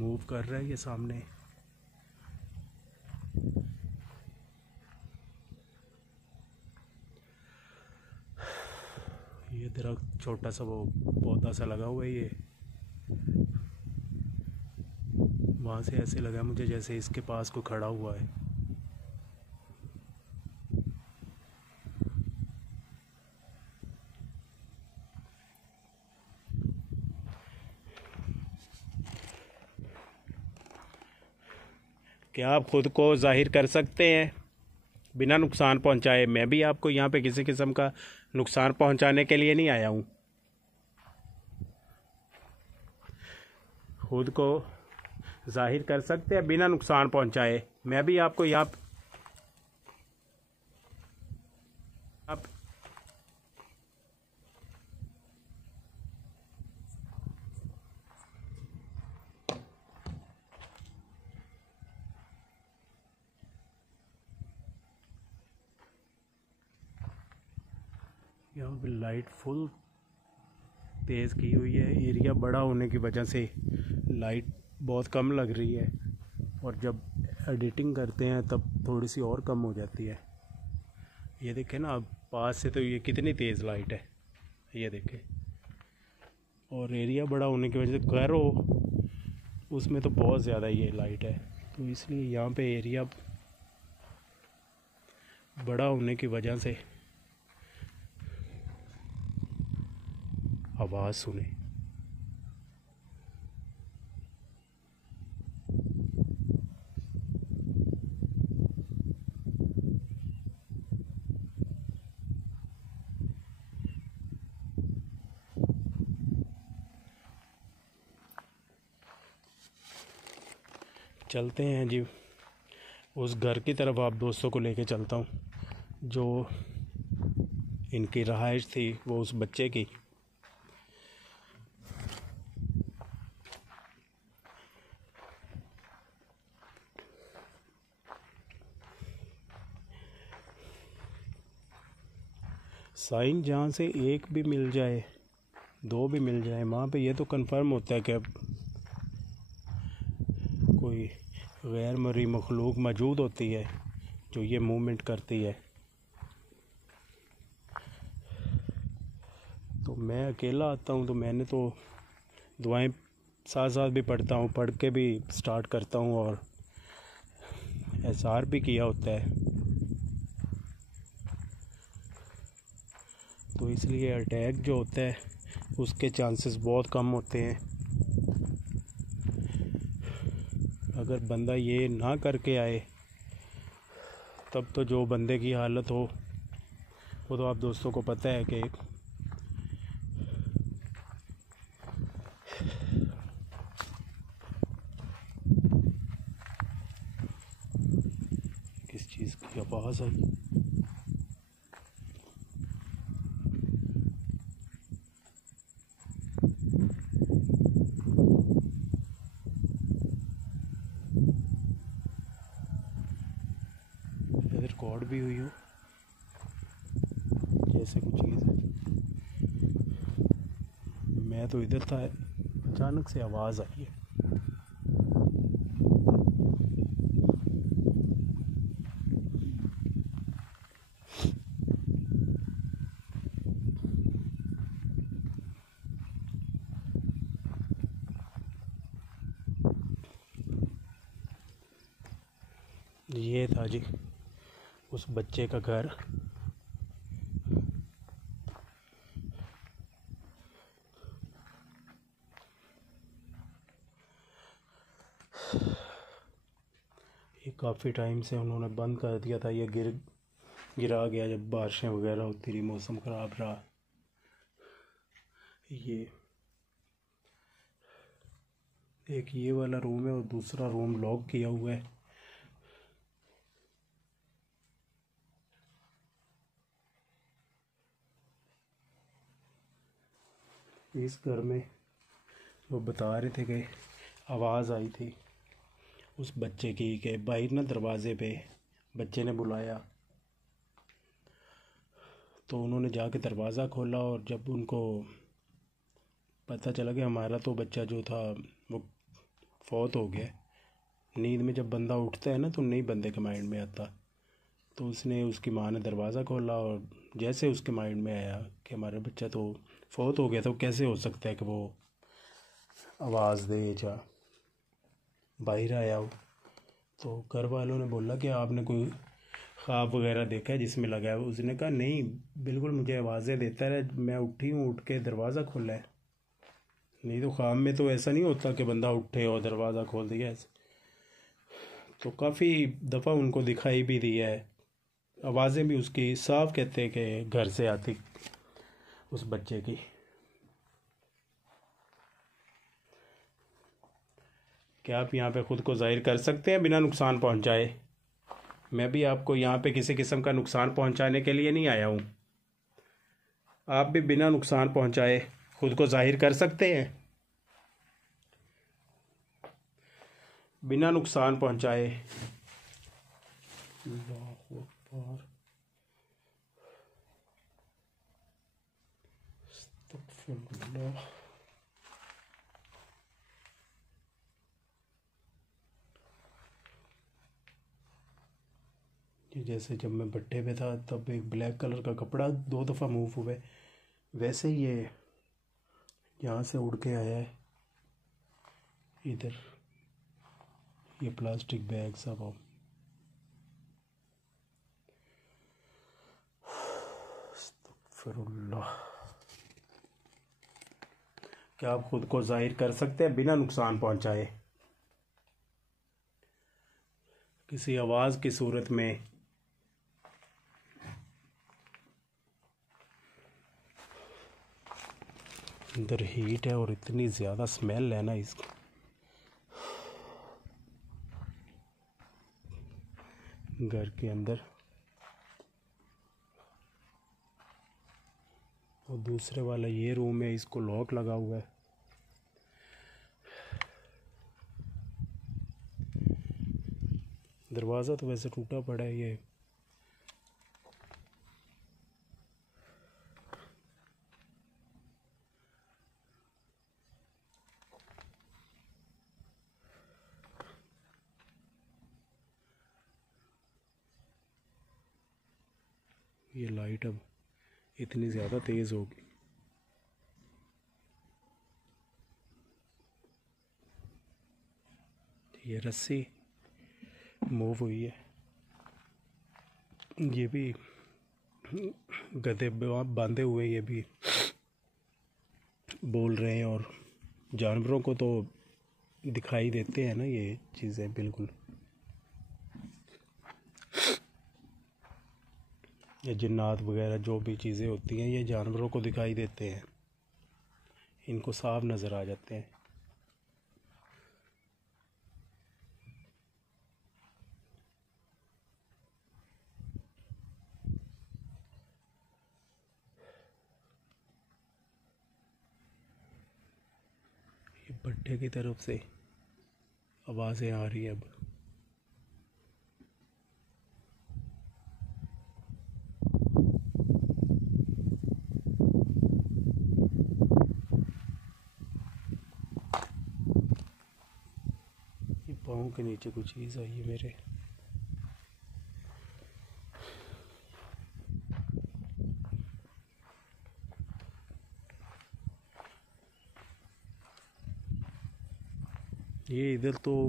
Move कर रहा है ये सामने। ये दरख्त छोटा सा वो पौधा सा लगा हुआ है, ये वहाँ से ऐसे लगा मुझे जैसे इसके पास कोई खड़ा हुआ है। क्या आप खुद को जाहिर कर सकते हैं बिना नुकसान पहुंचाए? मैं भी आपको यहाँ पे किसी किस्म का नुकसान पहुंचाने के लिए नहीं आया हूँ। खुद को जाहिर कर सकते हैं बिना नुकसान पहुंचाए। मैं भी आपको यहाँ आप यहाँ पे लाइट फुल तेज़ की हुई है। एरिया बड़ा होने की वजह से लाइट बहुत कम लग रही है, और जब एडिटिंग करते हैं तब थोड़ी सी और कम हो जाती है। ये देखें ना, अब पास से तो ये कितनी तेज़ लाइट है, ये देखें। और एरिया बड़ा होने की वजह से घर हो उसमें तो बहुत ज़्यादा ये लाइट है, तो इसलिए यहाँ पे एरिया बड़ा होने की वजह से आवाज़ सुने। चलते हैं जी, उस घर की तरफ आप दोस्तों को लेके चलता हूँ जो इनकी रहाइश थी, वो उस बच्चे की। साइन जहाँ से एक भी मिल जाए, दो भी मिल जाए, वहाँ पे ये तो कंफर्म होता है कि अब कोई गैर मर्ई मखलूक मौजूद होती है जो ये मूवमेंट करती है। तो मैं अकेला आता हूँ तो मैंने तो दुआएं साथ साथ भी पढ़ता हूँ, पढ़ के भी स्टार्ट करता हूँ, और एहसार भी किया होता है। तो इसलिए अटैक जो होता है उसके चांसेस बहुत कम होते हैं। अगर बंदा ये ना करके आए तब तो जो बंदे की हालत हो वो तो आप दोस्तों को पता है कि किस चीज़ की आवाज़ आई। रिकॉर्ड भी हुई हो जैसे कुछ चीज़ है। मैं तो इधर था, अचानक से आवाज़ आई है। ये था जी उस बच्चे का घर। ये काफ़ी टाइम से उन्होंने बंद कर दिया था, ये गिरा गया जब बारिशें वगैरह होती रही, मौसम ख़राब रहा। ये एक ये वाला रूम है और दूसरा रूम लॉक किया हुआ है। इस घर में वो बता रहे थे कि आवाज़ आई थी उस बच्चे की, कि बाहर ना दरवाज़े पे बच्चे ने बुलाया। तो उन्होंने जाके दरवाज़ा खोला, और जब उनको पता चला कि हमारा तो बच्चा जो था वो फौत हो गया। नींद में जब बंदा उठता है ना तो नहीं बंदे के माइंड में आता। तो उसने उसकी माँ ने दरवाज़ा खोला और जैसे उसके माइंड में आया कि हमारा बच्चा तो फौत हो गया, तो कैसे हो सकता है कि वो आवाज़ दे या बाहर आया हो। तो घर वालों ने बोला कि आपने कोई ख्वाब वगैरह देखा है जिसमें लगा है? उसने कहा नहीं, बिल्कुल मुझे आवाज़ें देता है, मैं उठी हूँ, उठ के दरवाज़ा खोला है। नहीं तो ख्वाब में तो ऐसा नहीं होता कि बंदा उठे और दरवाज़ा खोल दिया ऐसे। तो काफ़ी दफ़ा उनको दिखाई भी दिया है, आवाज़ें भी उसकी साफ कहते हैं कि घर से आती उस बच्चे की। क्या आप यहाँ पे ख़ुद को ज़ाहिर कर सकते हैं बिना नुकसान पहुँचाए? मैं भी आपको यहाँ पे किसी किस्म का नुकसान पहुँचाने के लिए नहीं आया हूँ। आप भी बिना नुकसान पहुँचाए ख़ुद को ज़ाहिर कर सकते हैं, बिना नुकसान पहुँचाए। अल्लाहु अकबर, अस्तगफिरुल्लाह। कि जैसे जब मैं भट्टे पे था तब एक ब्लैक कलर का कपड़ा 2 दफ़ा मूव हुए, वैसे ही ये यहाँ से उड़ के आया है इधर। ये प्लास्टिक बैग सब हो। अस्तगफिरुल्लाह। क्या आप खुद को जाहिर कर सकते हैं बिना नुकसान पहुँचाए? किसी आवाज़ की सूरत में। अंदर हीट है और इतनी ज़्यादा स्मेल है ना इसकी। घर के अंदर और दूसरे वाला ये रूम है, इसको लॉक लगा हुआ है। दरवाज़ा तो वैसे टूटा पड़ा है। ये लाइट अब इतनी ज़्यादा तेज़ होगी। ये रस्सी मूव हुई है। ये भी गधे बांधे हुए ये भी बोल रहे हैं, और जानवरों को तो दिखाई देते हैं ना ये चीज़ें बिल्कुल। ये जिन्नात वगैरह जो भी चीज़ें होती हैं ये जानवरों को दिखाई देते हैं, इनको साफ नज़र आ जाते हैं। ये भट्टे की तरफ से आवाज़ें आ रही है अब। ये पाँव के नीचे कुछ चीज़ आई है मेरे। ये इधर तो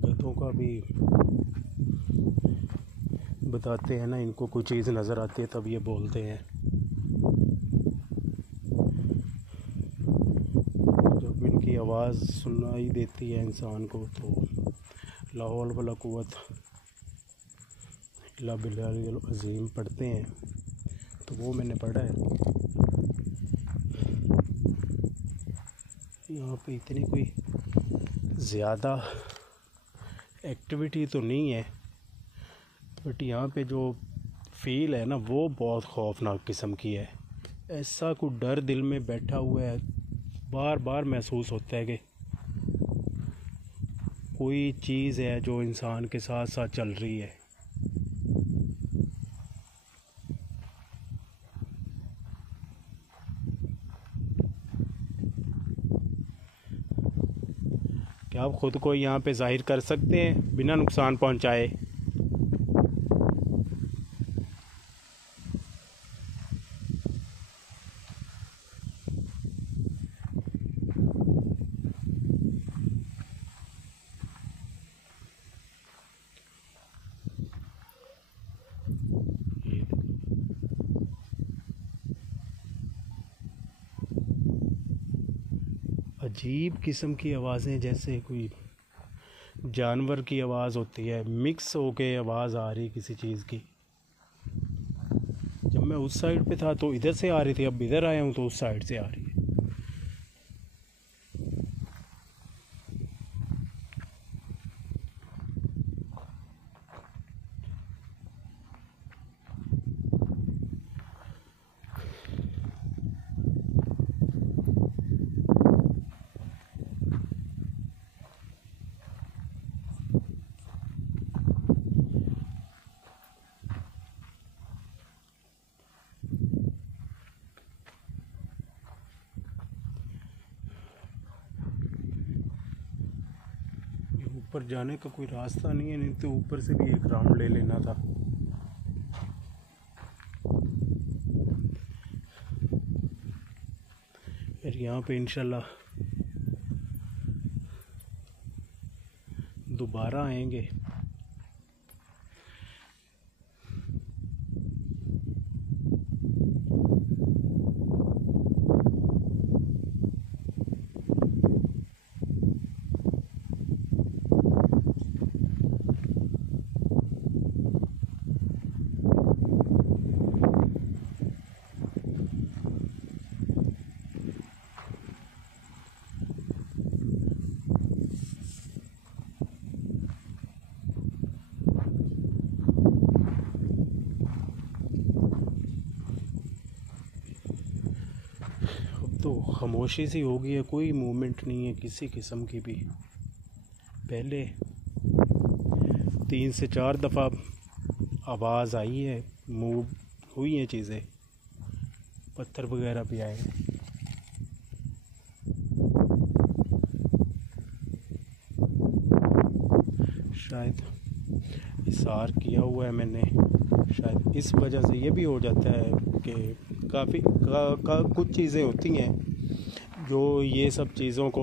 गधों का भी बताते हैं ना, इनको कोई चीज़ नज़र आती है तब ये बोलते हैं। जब इनकी आवाज़ सुनाई देती है इंसान को तो ला हौल वला कुव्वत इल्ला बिल्लाहिल अज़ीम पढ़ते हैं, तो वो मैंने पढ़ा है। यहाँ पे इतनी कोई ज़्यादा एक्टिविटी तो नहीं है, बट यहाँ पे जो फील है ना वो बहुत ख़ौफनाक किस्म की है। ऐसा कुछ डर दिल में बैठा हुआ है, बार बार महसूस होता है कि कोई चीज़ है जो इंसान के साथ साथ चल रही है। क्या आप खुद को यहाँ पे जाहिर कर सकते हैं बिना नुकसान पहुँचाए? अजीब किस्म की आवाज़ें, जैसे कोई जानवर की आवाज़ होती है, मिक्स होके आवाज़ आ रही किसी चीज़ की। जब मैं उस साइड पे था तो इधर से आ रही थी, अब इधर आया हूँ तो उस साइड से आ रही है। ऊपर जाने का कोई रास्ता नहीं है, नहीं तो ऊपर से भी एक राउंड ले लेना था। फिर यहाँ पे इंशाल्लाह दोबारा आएंगे। तो खामोशी सी हो गई है, कोई मूवमेंट नहीं है किसी किस्म की भी। पहले 3 से 4 दफ़ा आवाज़ आई है, मूव हुई हैं चीज़ें, पत्थर वगैरह भी आए हैं। शायद इशार किया हुआ है मैंने, शायद इस वजह से ये भी हो जाता है कि काफ़ी कुछ चीज़ें होती हैं जो ये सब चीज़ों को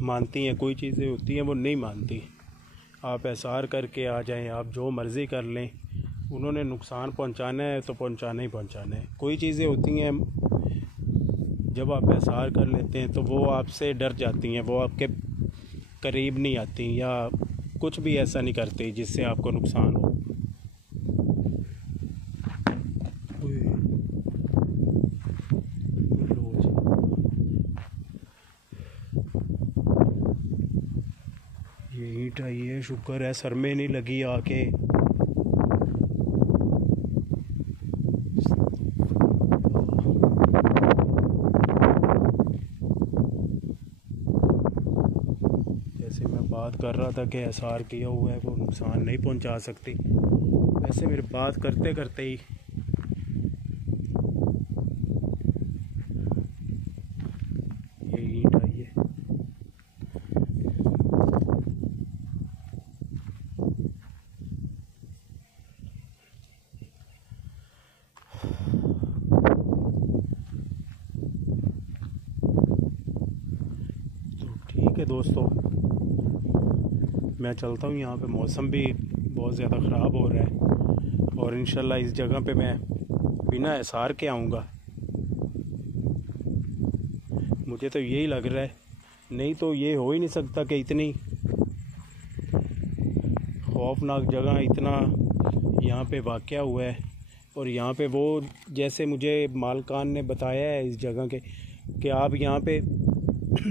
मानती हैं, कोई चीज़ें होती हैं वो नहीं मानती। आप एसार करके आ जाएं, आप जो मर्ज़ी कर लें, उन्होंने नुकसान पहुंचाना है तो पहुंचाना ही पहुंचाना है। कोई चीज़ें होती हैं जब आप एसार कर लेते हैं तो वो आपसे डर जाती हैं, वो आपके करीब नहीं आती या कुछ भी ऐसा नहीं करती जिससे आपको नुकसान हो। ये ईंट आई है, शुक्र है सर में नहीं लगी आके। जैसे मैं बात कर रहा था कि एसार किया हुआ है वो नुकसान नहीं पहुंचा सकती, वैसे मेरी बात करते करते ही ये ईंट आई है। ठीक है दोस्तों, मैं चलता हूँ, यहाँ पे मौसम भी बहुत ज़्यादा ख़राब हो रहा है और इंशाल्लाह इस जगह पे मैं बिना एसार के आऊँगा। मुझे तो यही लग रहा है, नहीं तो ये हो ही नहीं सकता कि इतनी खौफनाक जगह इतना यहाँ पे वाक़या हुआ है। और यहाँ पे वो जैसे मुझे मालकान ने बताया है इस जगह के कि आप यहाँ पे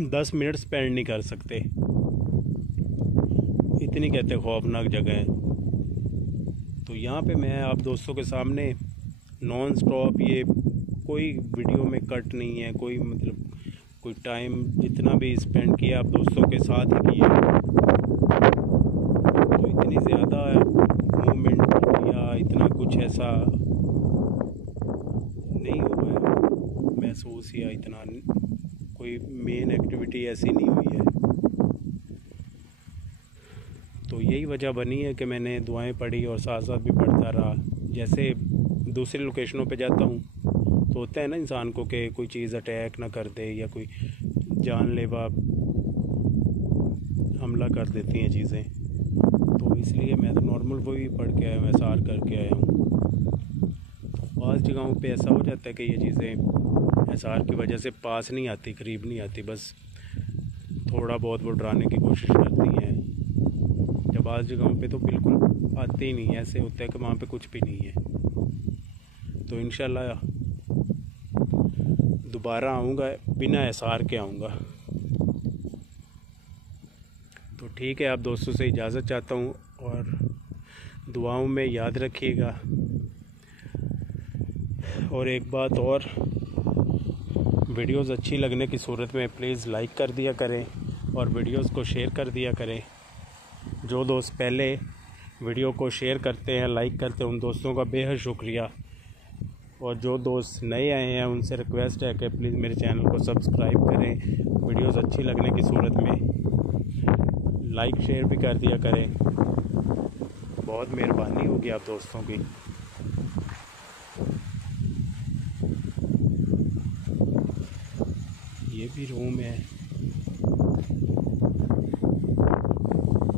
10 मिनट स्पेंड नहीं कर सकते, इतनी कहते खौफनाक जगह है। तो यहाँ पे मैं आप दोस्तों के सामने नॉन स्टॉप ये कोई वीडियो में कट नहीं है, कोई मतलब कोई टाइम जितना भी स्पेंड किया आप दोस्तों के साथ ही किया, तो इतनी ज़्यादा मूवमेंट या इतना कुछ ऐसा नहीं हुआ है महसूस, या इतना कोई मेन एक्टिविटी ऐसी नहीं हुई है। तो यही वजह बनी है कि मैंने दुआएं पढ़ी और साथ साथ भी पढ़ता रहा। जैसे दूसरी लोकेशनों पे जाता हूँ तो होता है ना इंसान को कि कोई चीज़ अटैक ना कर दे या कोई जानलेवा हमला कर देती हैं चीज़ें, तो इसलिए मैं तो नॉर्मल वही पढ़ के आया हूँ, एसार करके आया हूँ। बाज़ जगहों पे ऐसा हो जाता है कि ये चीज़ें एसार की वजह से पास नहीं आती, करीब नहीं आती, बस थोड़ा बहुत वो डराने की कोशिश करती हैं। जब बाज़ जगहों पे तो बिल्कुल आती ही नहीं है, ऐसे होता है कि वहाँ पे कुछ भी नहीं है। तो इंशाल्लाह दोबारा आऊँगा, बिना एसार के आऊँगा। तो ठीक है, आप दोस्तों से इजाज़त चाहता हूँ और दुआओं में याद रखिएगा। और एक बात और, वीडियोस अच्छी लगने की सूरत में प्लीज़ लाइक कर दिया करें और वीडियोस को शेयर कर दिया करें। जो दोस्त पहले वीडियो को शेयर करते हैं, लाइक करते हैं, उन दोस्तों का बेहद शुक्रिया। और जो दोस्त नए आए हैं उनसे रिक्वेस्ट है कि प्लीज़ मेरे चैनल को सब्सक्राइब करें। वीडियोस अच्छी लगने की सूरत में लाइक शेयर भी कर दिया करें, बहुत मेहरबानी होगी आप दोस्तों की। ये भी रूम है,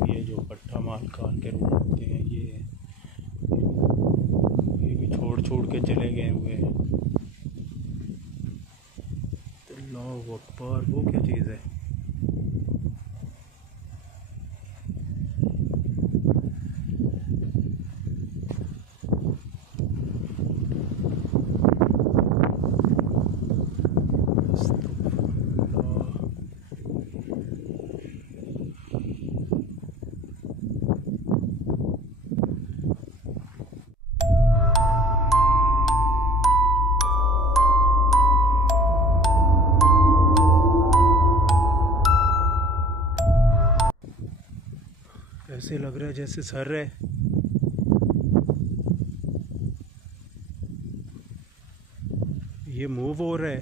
ये जो पट्टा माल कार के रूम होते हैं ये भी छोड़ के चले गए हुए हैं। अल्लाहु अकबर, वो क्या चीज़ है? ऐसे लग रहा है जैसे सर है। ये मूव हो रहा है,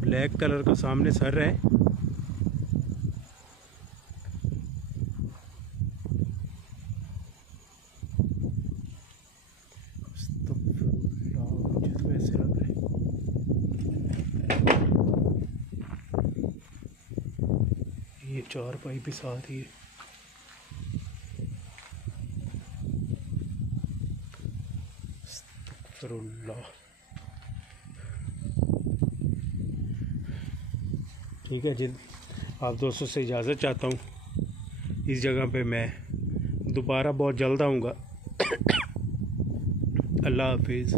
ब्लैक कलर का सामने सर है। मुझे तो ऐसे लग रहा है। ये चारपाई भी साथ ही है। अस्तगफिरुल्लाह। ठीक है जी, आप दोस्तों से इजाज़त चाहता हूँ। इस जगह पे मैं दोबारा बहुत जल्द आऊँगा। अल्लाह हाफिज़।